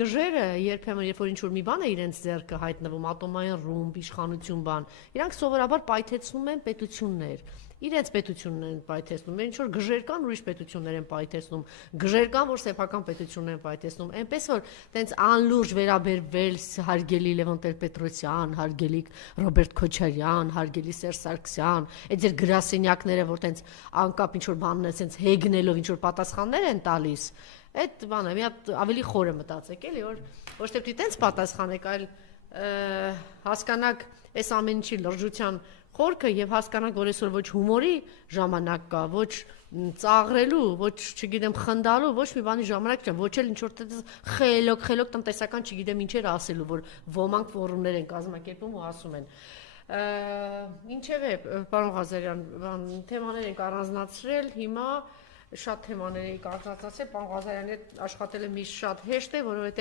Գժերը երբեմն երբ որ ինչ-որ մի բան է իրենց ձեռքը հայտնվում, ատոմային ռումբ, իշխանություն բան, իրանք սովորաբար պայթեցնում են պետություններ։ Իրենց պետությունն են պայթեցնում, ինչ որ գժեր կան, ուրիշ պետություններ են պայթեցնում, գժեր կան, որ սեփական պետություններ են պայթեցնում, այնպես որ տենց անլուրջ վերաբերվել հարգելի Լևոն Տեր-Պետրոսյան, հարգելի Ռոբերտ Քոչարյան, հարգելի Սերժ Սարգսյան, այդ ձեր գրասենյակները, որ տենց անկապ ինչ որ բանն է, տենց հեգնելով ինչ որ պատասխաններ են տալիս, այդ բանը մի հատ ավելի խոր է մտածեք, էլի, որ ոչ թե պիտի տենց պատասխանեք, այլ հասկանաք այս ամեն ինչի լրջության խորքը եւ հասկանանք, որ այսօր ոչ հումորի ժամանակ կա, ոչ ծաղրելու, ոչ, չգիտեմ, խնդալու, ոչ մի բանի ժամանակ չէ, ոչ էլ ինչ որ խելոք տնտեսական, չգիտեմ, ինչեր ասելու, որ ոմանք ֆորումներ են կազմակերպում ու ասում են։ Ինչևէ, պարոն Ղազարյան, թեմաներ ենք առանձնացրել, հիմա շատ թեմաներ էի կարծացել, պարոն Ղազարյանի հետ աշխատելը միշտ շատ հեշտ է, որովհետեւ